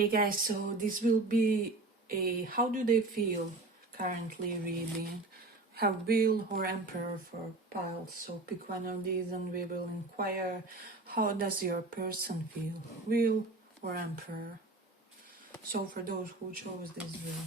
Hey guys, so this will be a how do they feel currently reading. Have Wheel or Emperor for piles. So pick one of these and we will inquire how does your person feel. Wheel or Emperor. So for those who chose this wheel.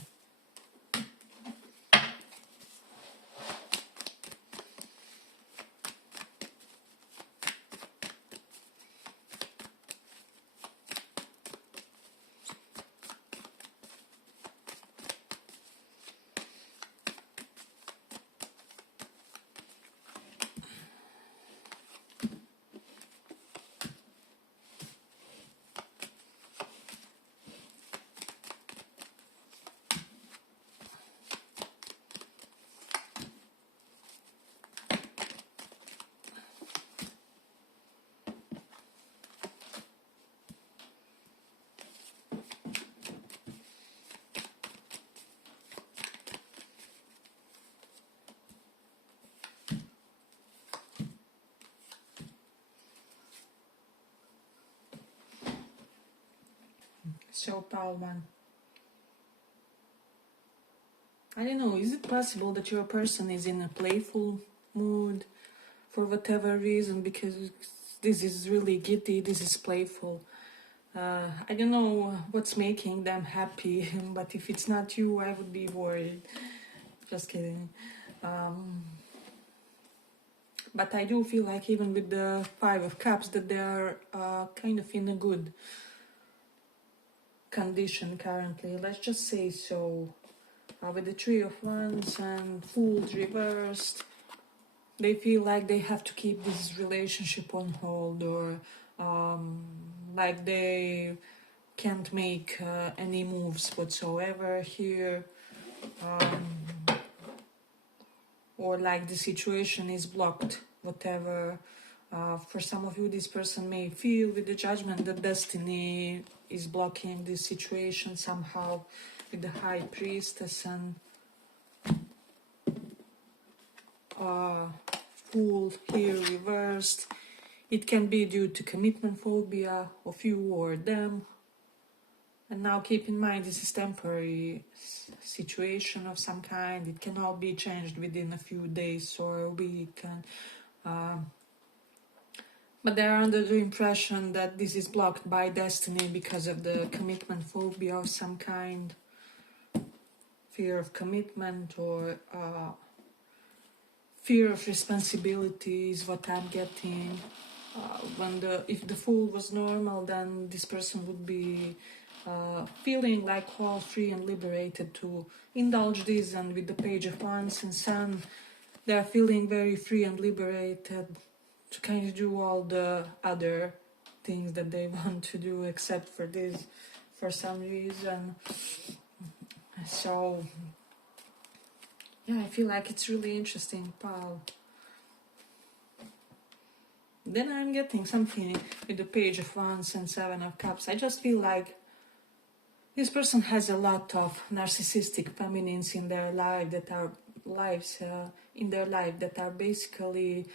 So pile one. I don't know, is it possible that your person is in a playful mood for whatever reason, because this is really giddy, this is playful. I don't know what's making them happy, but if it's not you, I would be worried. Just kidding. But I do feel like even with the Five of Cups that they are kind of in a good condition currently. Let's just say so. With the Three of Wands and Fools reversed, they feel like they have to keep this relationship on hold, or like they can't make any moves whatsoever here, or like the situation is blocked, whatever. For some of you, this person may feel with the Judgment that destiny is blocking this situation somehow, with the High Priestess and Fool here reversed. It can be due to commitment phobia of you or them. And now keep in mind, this is temporary situation of some kind. It can all be changed within a few days or a week. And, but they're under the impression that this is blocked by destiny because of the commitment phobia of some kind. Fear of commitment or fear of responsibility is what I'm getting. If the Fool was normal, then this person would be feeling like all free and liberated to indulge this, and with the Page of Wands and Sun, they're feeling very free and liberated to kind of do all the other things that they want to do except for this for some reason. So yeah, I feel like it's really interesting, pal. Then I'm getting something with the Page of Wands and Seven of Cups. I just feel like this person has a lot of narcissistic feminines in their life that are that are basically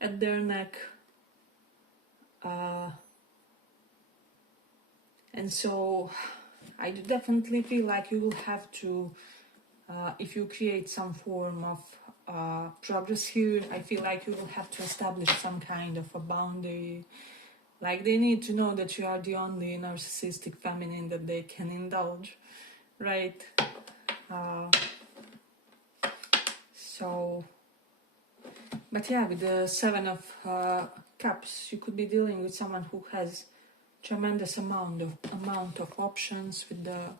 at their neck, and so I definitely feel like you will have to, if you create some form of progress here, I feel like you will have to establish some kind of a boundary. Like they need to know that you are the only narcissistic feminine that they can indulge, right? But yeah, with the Seven of Cups, you could be dealing with someone who has tremendous amount of options. With the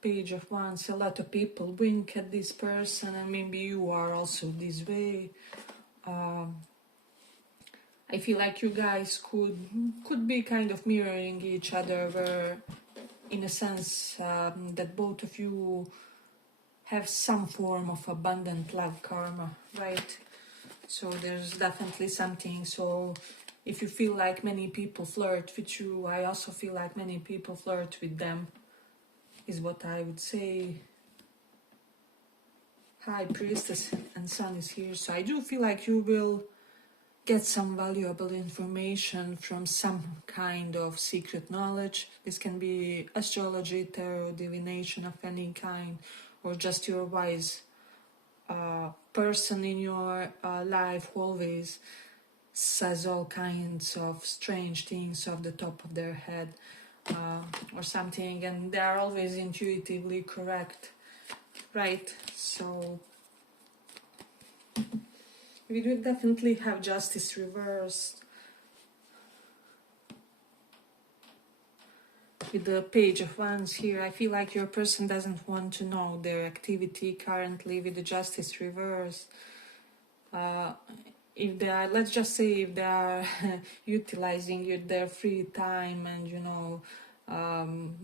Page of Wands, a lot of people wink at this person, and maybe you are also this way. I feel like you guys could be kind of mirroring each other, where in a sense that both of you have some form of abundant love karma, right? So there's definitely something. So if you feel like many people flirt with you, I also feel like many people flirt with them, is what I would say. High Priestess and Sun is here. So I do feel like you will get some valuable information from some kind of secret knowledge. This can be astrology, tarot, divination of any kind, or just your wise person in your life who always says all kinds of strange things off the top of their head or something, and they are always intuitively correct, right? So we do definitely have justice reversed with the Page of Wands here. I feel like your person doesn't want to know their activity currently with the justice reversed. If they are, let's just say, if they are utilizing their free time and, you know,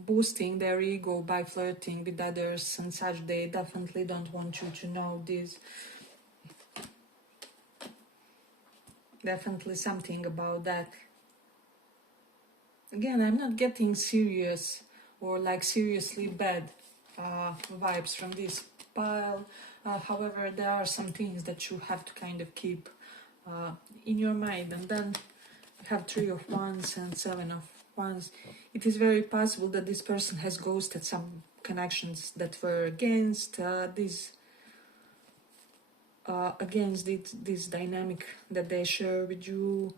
boosting their ego by flirting with others and such, they definitely don't want you to know this. Definitely something about that. Again, I'm not getting serious or like seriously bad vibes from this pile. However, there are some things that you have to kind of keep in your mind. And then we have Three of Wands and Seven of Wands. It is very possible that this person has ghosted some connections that were against this dynamic that they share with you.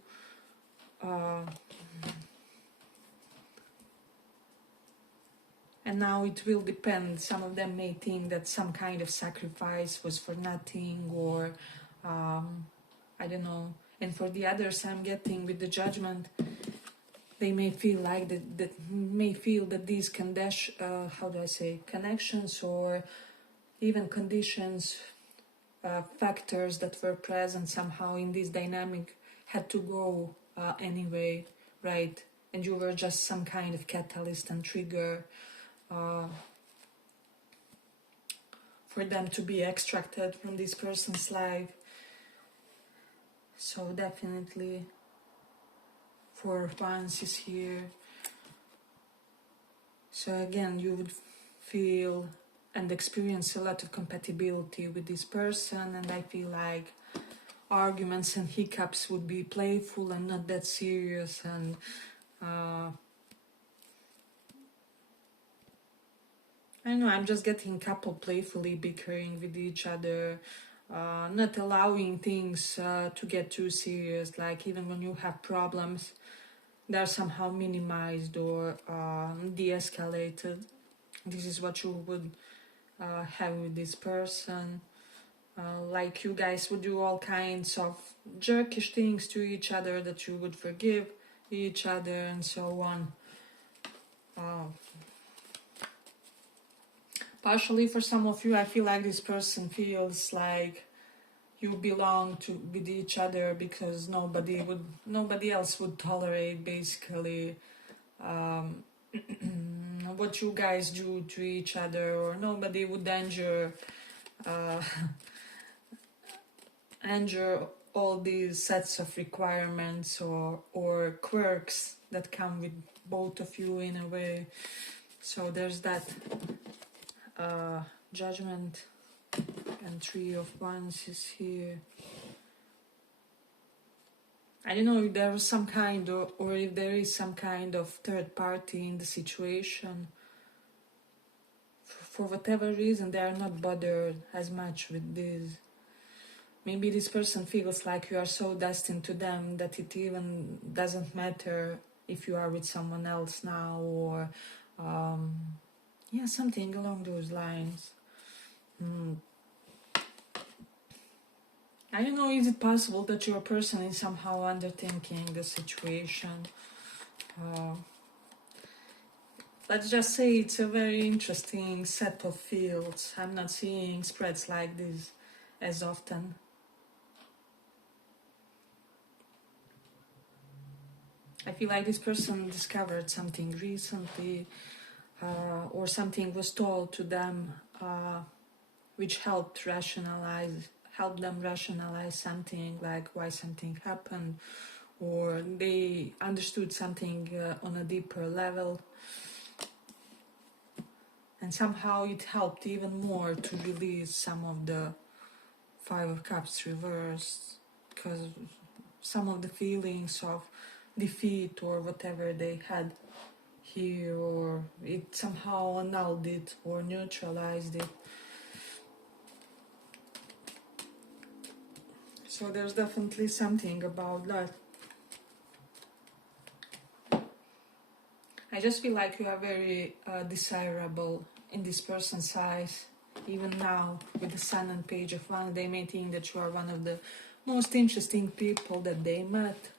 And now it will depend. Some of them may think that some kind of sacrifice was for nothing, or I don't know. And for the others, I'm getting with the Judgment, they may feel like that these connections or even conditions, factors that were present somehow in this dynamic had to go anyway, right? And you were just some kind of catalyst and trigger for them to be extracted from this person's life. So definitely Four of Wands is here. So again, you would feel and experience a lot of compatibility with this person, and I feel like arguments and hiccups would be playful and not that serious, and I know, I'm just getting couple playfully bickering with each other, not allowing things to get too serious. Like even when you have problems, they're somehow minimized or de-escalated. This is what you would have with this person. Like you guys would do all kinds of jerkish things to each other that you would forgive each other and so on. Partially for some of you, I feel like this person feels like you belong to with each other because nobody else would tolerate basically what you guys do to each other, or nobody would injure all these sets of requirements or quirks that come with both of you in a way. So there's that Judgment and Three of Wands is here. I don't know if there was some kind or if there is some kind of third party in the situation. For whatever reason, they are not bothered as much with this. Maybe this person feels like you are so destined to them that it even doesn't matter if you are with someone else now, or something along those lines. I don't know, is it possible that your person is somehow underthinking the situation? Let's just say it's a very interesting set of fields. I'm not seeing spreads like this as often. I feel like this person discovered something recently, or something was told to them which helped them rationalize something, like why something happened, or they understood something on a deeper level, and somehow it helped even more to release some of the Five of Cups reversed, because some of the feelings of defeat or whatever they had here, or it somehow annulled it or neutralized it. So there's definitely something about that. I just feel like you are very desirable in this person's eyes. Even now, with the Sun and Page of Wands, they may think that you are one of the most interesting people that they met.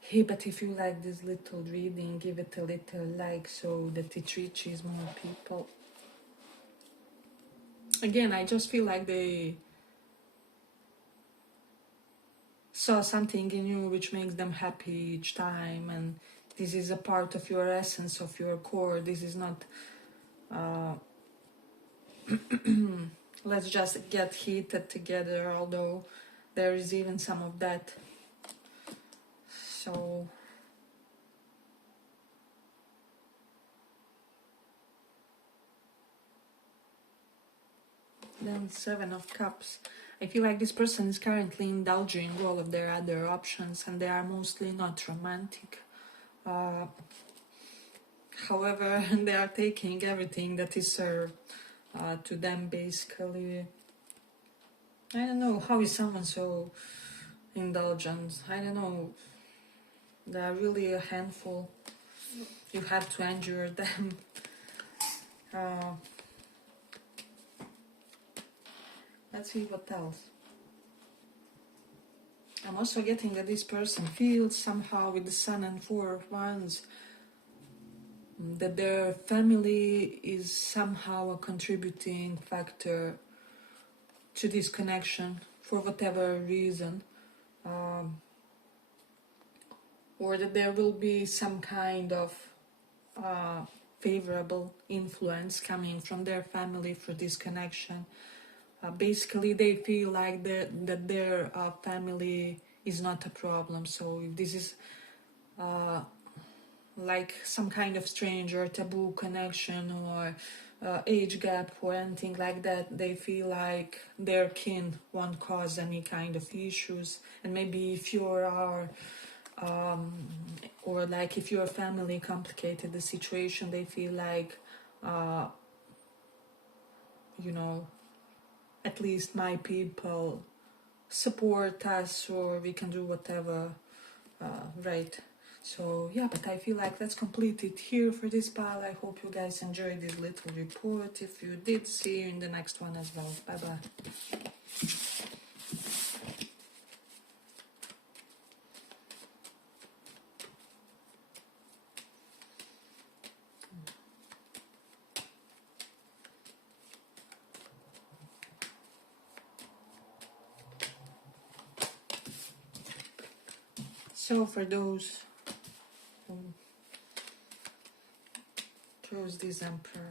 Hey, but if you like this little reading, give it a little like so that it reaches more people. Again, I just feel like they saw something in you which makes them happy each time, and this is a part of your essence, of your core. This is not let's just get heated together, although there is even some of that. So then 7 of Cups. I feel like this person is currently indulging all of their other options, and they are mostly not romantic. However, they are taking everything that is served to them, basically. I don't know, how is someone so indulgent? I don't know. They are really a handful. You have to endure them. Let's see what else. I'm also getting that this person feels somehow with the Sun and 4 of Wands that their family is somehow a contributing factor to this connection for whatever reason. Or that there will be some kind of favorable influence coming from their family for this connection. Basically, they feel like that their family is not a problem. So if this is like some kind of strange or taboo connection or age gap or anything like that, they feel like their kin won't cause any kind of issues. And maybe if you are or like if your family complicated the situation, they feel like you know, at least my people support us, or we can do whatever, right? So yeah, but I feel like let's complete it here for this pile. I hope you guys enjoyed this little report. If you did, see you in the next one as well. Bye bye. So for those who chose this Emperor,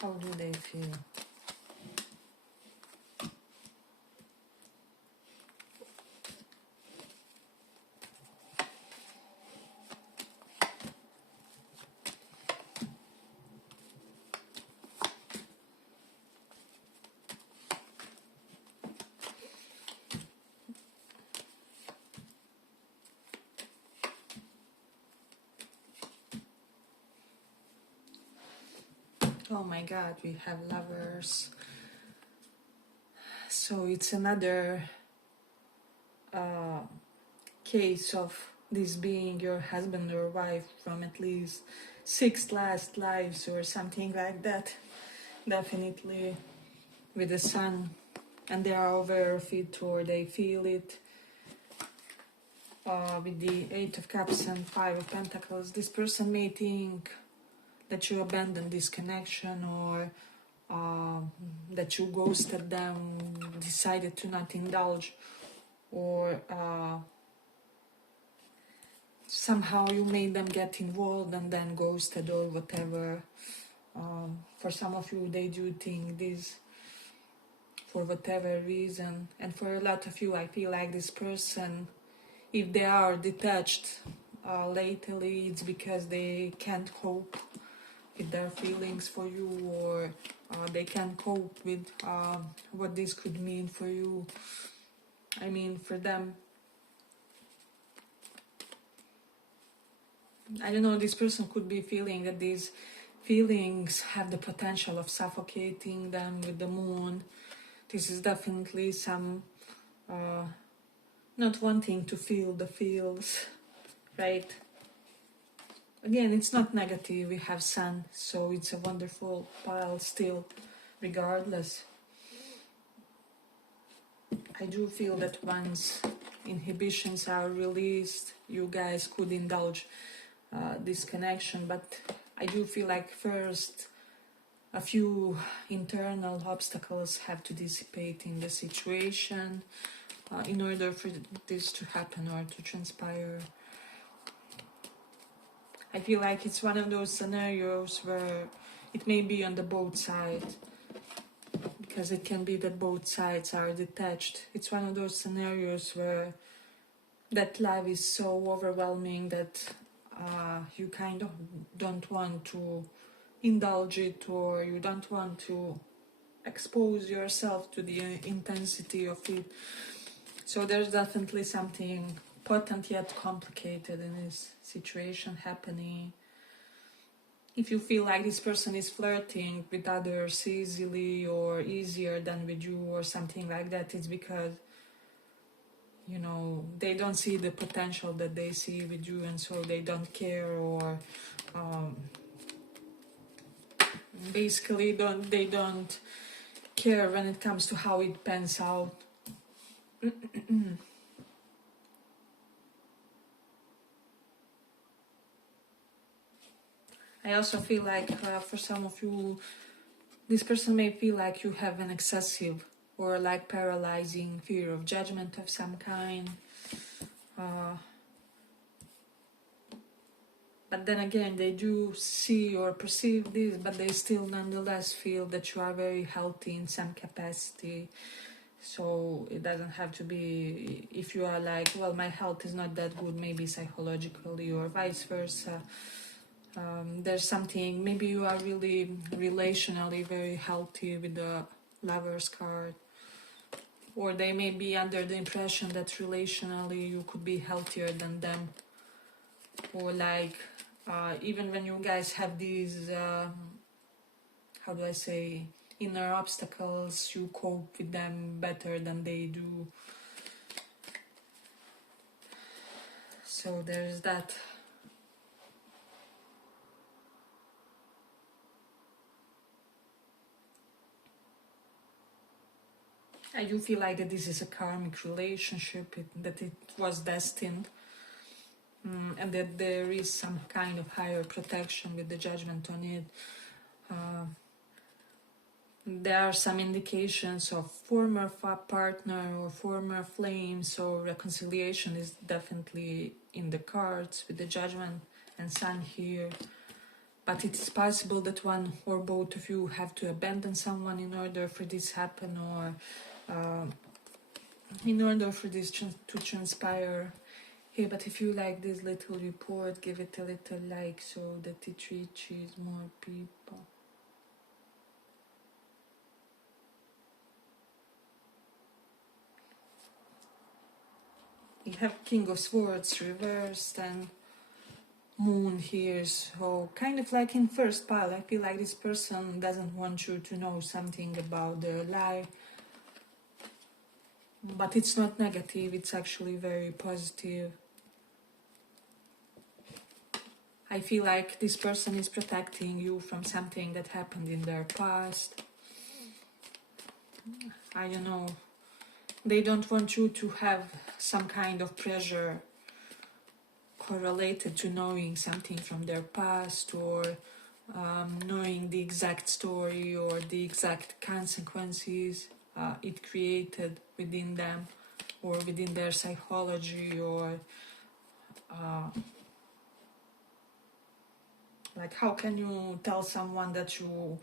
how do they feel? Oh my God, we have Lovers. So it's another case of this being your husband or wife from at least 6 last lives or something like that. Definitely with the Sun, and they are aware of it or they feel it. With the 8 of Cups and 5 of Pentacles, this person may think that you abandoned this connection, or that you ghosted them, decided to not indulge, or somehow you made them get involved and then ghosted or whatever. For some of you, they do think this for whatever reason, and for a lot of you, I feel like this person, if they are detached lately, it's because they can't cope with their feelings for you, or they can't cope with what this could mean for you. I mean, for them, I don't know, this person could be feeling that these feelings have the potential of suffocating them with the moon. This is definitely some not wanting to feel the feels, right? Again, it's not negative, we have sun, so it's a wonderful pile still, regardless. I do feel that once inhibitions are released, you guys could indulge this connection, but I do feel like first a few internal obstacles have to dissipate in the situation in order for this to happen or to transpire. I feel like it's one of those scenarios where it may be on the both sides, because it can be that both sides are detached. It's one of those scenarios where that love is so overwhelming that you kind of don't want to indulge it, or you don't want to expose yourself to the intensity of it. So there's definitely something potent yet complicated in this situation happening. If you feel like this person is flirting with others easily or easier than with you or something like that, it's because, you know, they don't see the potential that they see with you, and so they don't care, or basically they don't care when it comes to how it pans out. I also feel like for some of you, this person may feel like you have an excessive or like paralyzing fear of judgment of some kind. But then again, they do see or perceive this, but they still nonetheless feel that you are very healthy in some capacity. So it doesn't have to be, if you are like, well, my health is not that good, maybe psychologically, or vice versa. There's something, maybe you are really relationally very healthy with the Lover's card, or they may be under the impression that relationally you could be healthier than them, or like even when you guys have these how do I say, inner obstacles, you cope with them better than they do. So there's that. I do feel like that this is a karmic relationship, that it was destined, and that there is some kind of higher protection with the judgment on it. There are some indications of former partner or former flame, so reconciliation is definitely in the cards with the judgment and sun here. But it is possible that one or both of you have to abandon someone in order for this happen, or in order for this to transpire. Hey, but if you like this little report, give it a little like so that it reaches more people. You have King of Swords reversed and Moon here, so kind of like in first pile, I feel like this person doesn't want you to know something about their life. But it's not negative, it's actually very positive. I feel like this person is protecting you from something that happened in their past. I don't know. They don't want you to have some kind of pressure correlated to knowing something from their past, or knowing the exact story or the exact consequences it created within them or within their psychology, or Like, how can you tell someone that you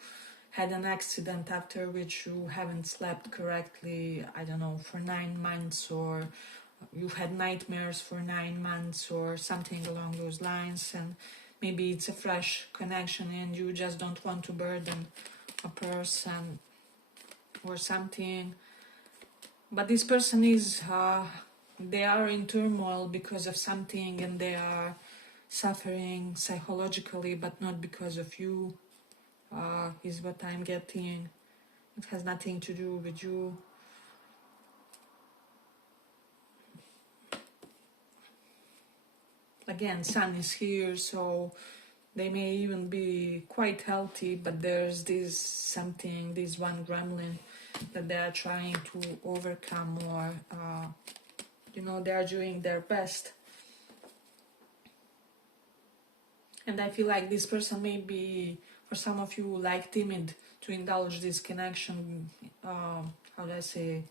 had an accident after which you haven't slept correctly, I don't know, for 9 months, or you've had nightmares for 9 months, or something along those lines, and maybe it's a fresh connection and you just don't want to burden a person or something. But this person is, they are in turmoil because of something, and they are suffering psychologically, but not because of you, is what I'm getting. It has nothing to do with you. Again, sun is here, so they may even be quite healthy, but there's this something, this one gremlin that they are trying to overcome, or they are doing their best. And I feel like this person may be, for some of you, like timid to indulge this connection, how do I say,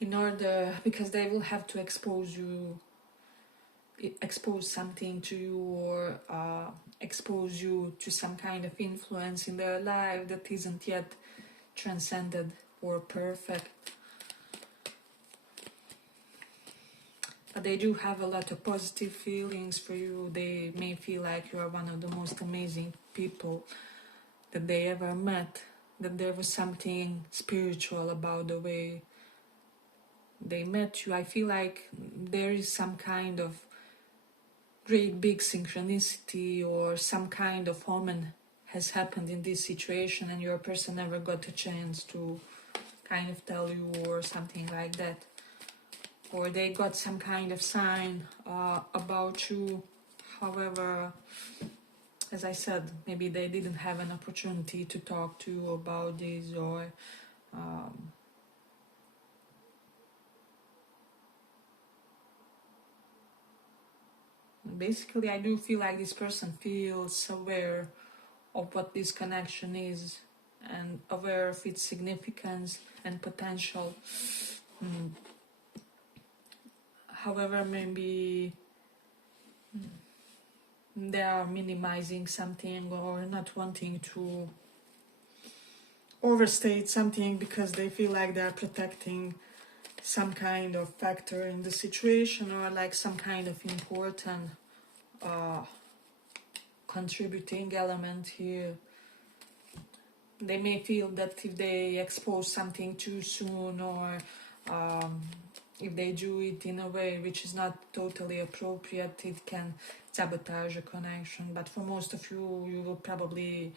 in order, because they will have to expose something to you, or expose you to some kind of influence in their life that isn't yet transcended or perfect. But they do have a lot of positive feelings for you. They may feel like you are one of the most amazing people that they ever met, that there was something spiritual about the way they met you. I feel like there is some kind of great big synchronicity, or some kind of omen has happened in this situation, and your person never got a chance to kind of tell you, or something like that. Or they got some kind of sign about you. However, as I said, maybe they didn't have an opportunity to talk to you about this, or basically I do feel like this person feels aware of what this connection is, and aware of its significance and potential. However, maybe they are minimizing something, or not wanting to overstate something, because they feel like they are protecting some kind of factor in the situation, or like some kind of important contributing element here. They may feel that if they expose something too soon, or if they do it in a way which is not totally appropriate, it can sabotage a connection. But for most of you, you will probably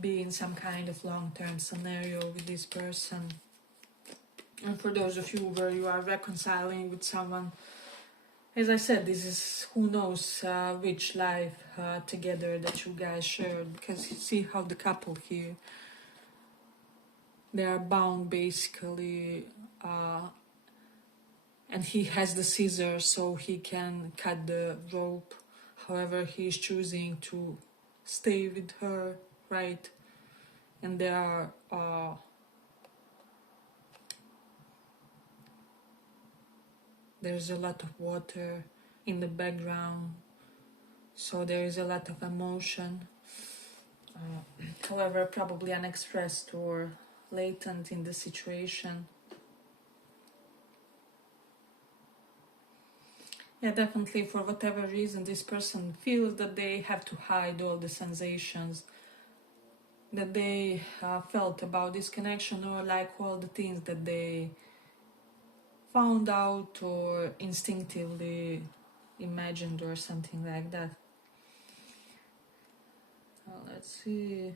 be in some kind of long-term scenario with this person. And for those of you where you are reconciling with someone, as I said, this is who knows which life together that you guys shared, because you see how the couple here, they are bound basically, and he has the scissors so he can cut the rope. However, he is choosing to stay with her, right? And there are there's a lot of water in the background, so there is a lot of emotion, however probably unexpressed or latent in the situation. Yeah, definitely, for whatever reason, this person feels that they have to hide all the sensations that they felt about this connection, or like all the things that they found out or instinctively imagined, or something like that. Let's see.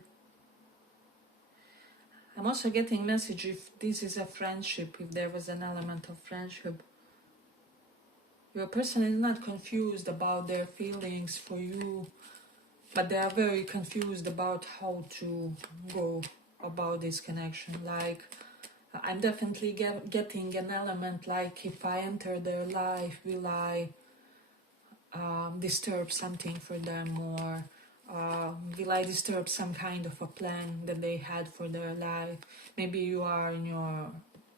I'm also getting message if this is a friendship, if there was an element of friendship. Your person is not confused about their feelings for you, but they are very confused about how to go about this connection. Like, I'm definitely getting an element like, if I enter their life, will I disturb something for them, or will I disturb some kind of a plan that they had for their life? Maybe you are in your,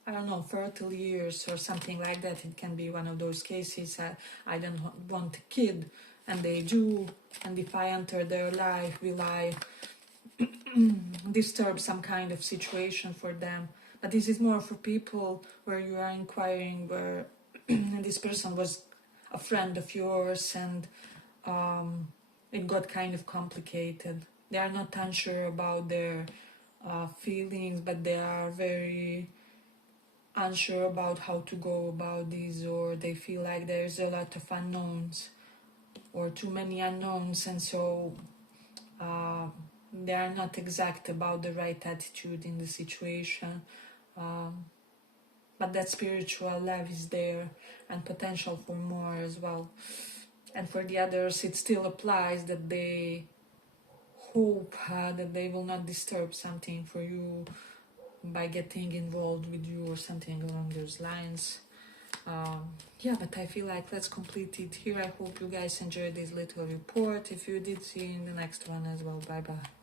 I don't know, fertile years or something like that. It can be one of those cases. I don't want a kid, and they do, and if I enter their life, will I disturb some kind of situation for them? But this is more for people where you are inquiring where this person was a friend of yours, and it got kind of complicated. They are not unsure about their feelings, but they are very unsure about how to go about this, or they feel like there's a lot of unknowns or too many unknowns, and so they are not exact about the right attitude in the situation. But that spiritual love is there, and potential for more as well. And for the others, it still applies that they hope that they will not disturb something for you by getting involved with you or something along those lines. Yeah, but I feel like let's complete it here. I hope you guys enjoyed this little report. If you did, see you in the next one as well. Bye bye.